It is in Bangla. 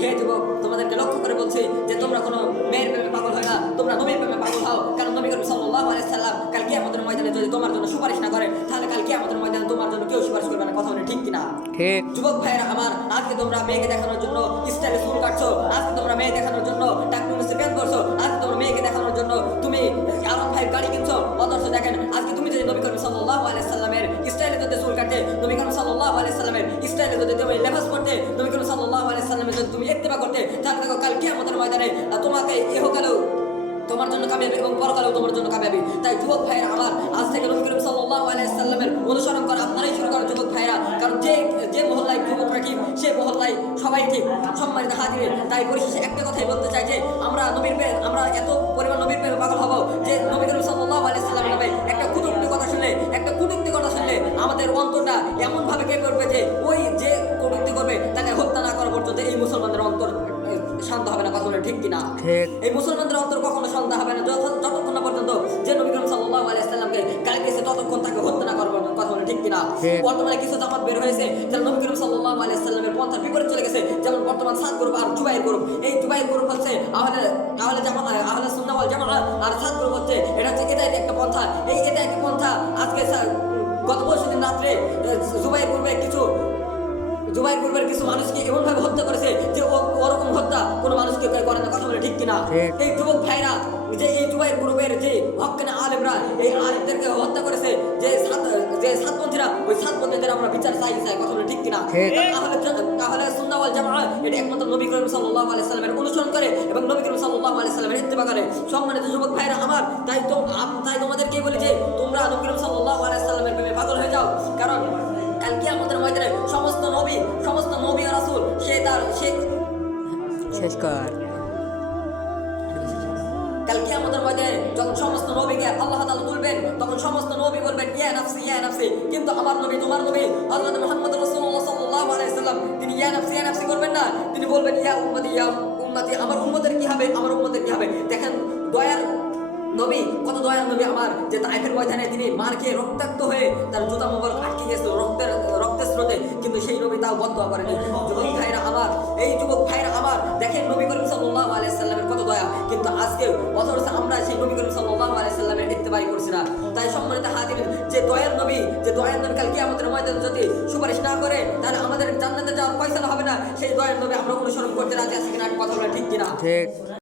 হে যুবক তোমাদেরকে লক্ষ্য করে বলছি যে তোমরা কোনো মেয়ের প্রেমে পাগল হয় না। তোমরা নবীর প্রেমে পাগল হও। কারণ নবী করিম সাল্লাল্লাহু আলাইহি সাল্লাম কাল কিয়ামতের ময়দানে যদি তোমার জন্য সুপারিশ না করে তাহলে কাল কিয়ামতের ময়দানে তোমার জন্য কেউ সুপারিশ করবে না। কথা বলে ঠিক কিনা? যুবক ভাইয়েরা আমার আজকে তোমরা মেয়েকে দেখানোর জন্য স্টাইলে চুল কাটছো। আজকে তোমরা মেয়ে দেখানোর জন্য টাকনু মিস্ত্রি প্যান্ট করছ আজকে তোমরা মেয়েকে দেখানোর জন্য তুমি আরাম ভাই গাড়ি কিনছো। অথচ দেখেন আজকে তুমি যদি নবী করিম সাল্লাল্লাহু আলাইহি সাল্লামের স্টাইলে যদি চুল কাটতে নবী করিম সাল্লাল্লাহু আলাইহি সাল্লামের স্টাইলে যদি তুমি লেবাস করতে নবী করিম সাল্লাল্লাহু আলাইহি সাল্লামের যদি তুমি ইত্তেবা করতে, তাহলে দেখো কাল কিয়ামতের ময়দানে তোমাকে ইহকালেও তোমার জন্য কামিয়াবি এবং পরকালেও তোমার জন্য কামিয়াবি। তাই যুবক ভাইরা আমার, আজ থেকে নবী করিম সাল্লাল্লাহু আলাইহি সাল্লামের অনুসরণ করা, আপনারাই শুরু করেন যুবক ভাইরা কারণ যে যে মহল্লায় যুবকরা ঠিক সেই মহল্লায় সবাই ঠিক সম্মানিত হাজিরে। তাই পরিশেষে একটা কথাই বলতে চাই এমন ভাবে কেঁপে উঠবে যে ওই যে কটুক্তি করবে তাকে হত্যা না করা পর্যন্ত এই মুসলমানদের অন্তর শান্ত হবে না কথা ঠিক কিনা? এই মুসলমানদের অন্তর কখনো সন্ধ্যা হবে না। যত- যতক্ষণ না পর্যন্ত যে নবী করিম সাল্লাল্লাহু আলাইহি সাল্লামকে গালি দিয়েছে ততক্ষণ তাকে হত্যা না করবে কথা বলে ঠিক কিনা? বর্তমানে কিছু জামাত বের হয়েছে যারা নবী করিম সাল্লাল্লাহু আলাইহি সাল্লামের পন্থা বিপরীত চলে গেছে যেমন বর্তমান সাত গ্রুপ আর জুবাইর গ্রুপ। এই জুবাইর গ্রুপ হচ্ছে আহলে আহলে জামাত আহলে সুন্নাহ ওয়াল জামাত আর সাত গ্রুপ হচ্ছে এটা হচ্ছে এটাই একটা পন্থা। এই এটাই একটা পন্থা। আজকে রাত্রে জুবাইর গ্রুপে কিছু জুবাইর গ্রুপের কিছু মানুষকে এমন ভাবে হত্যা করেছে যে ওরকম হত্যা কোনো মানুষকে করে না কথা বলে ঠিক কিনা? এই যুবক ভাইরা যে এই জুবাইর গ্রুপের যে হকানে আলেমরা এই আলেমদেরকে হত্যা করেছে যে সাত যে সাতপন্থীরা ওই সাতপন্থীদের আমরা বিচার চাই চাই কথা বলে ঠিক কিনা? তাহলে তাহলে সুন্নাওয়াল জামাআ এটা একমাত্র নবী করিম সাল্লাল্লাহু আলাইহি সাল্লামের অনুসরণ করে এবং নবী করিম সাল্লাল্লাহু আলাইহি সাল্লামের ইত্তেবা করে। সম্মানিত যুবক ভাইরা আমার তাই তো তাই তোমাদেরকে বলি যে তোমরা নবী করিম সাল্লাল্লাহু শেষ কর। ময়দানে যখন সমস্ত নবীকে আল্লাহ তুলবেন, তখন সমস্ত নবী বলবেন, ইয়া নাফসি ইয়া নাফসি। কিন্তু আমার নবী, তোমার নবী তিনি ইয়া নাফসি ইয়া নাফসি করবেন না। তিনি বলবেন, ইয়া ইয়া উম্মতি, আমার উম্মতের কি হবে? আমার উম্মতের কি হবে? দেখেন, দয়ার নবী, কত দয়ার নবী আমার, যে তাইফের ময়দানে তিনি মার খেয়ে রক্তাক্ত হয়ে তার জুতা মোবারক আটকে গেছিল রক্তের রক্তের স্রোতে, কিন্তু সেই নবী তাও বদ্ধ করেনি। আমার, এই যুবক ভাইরা আমার। দেখেন নবী করিম সাল্লাহ আলাইহি সাল্লামের কত দয়া। কিন্তু আজকে অথচ আমরা সেই নবী করিম সাল্লাহ আলাইহি সাল্লামের ইত্তেবাই করছি না। তাই সম্মানিত হাতি যে দয়ার নবী, যে দয়ার নবী কালকে আমাদের ময়দান যদি সুপারিশ না করে, তাহলে আমাদের জান্নাতে যাওয়ার পয়সা হবে না। সেই দয়ার নবী আমরা অনুসরণ করতে রাজি আছি কিনা কথা বলে ঠিক কিনা?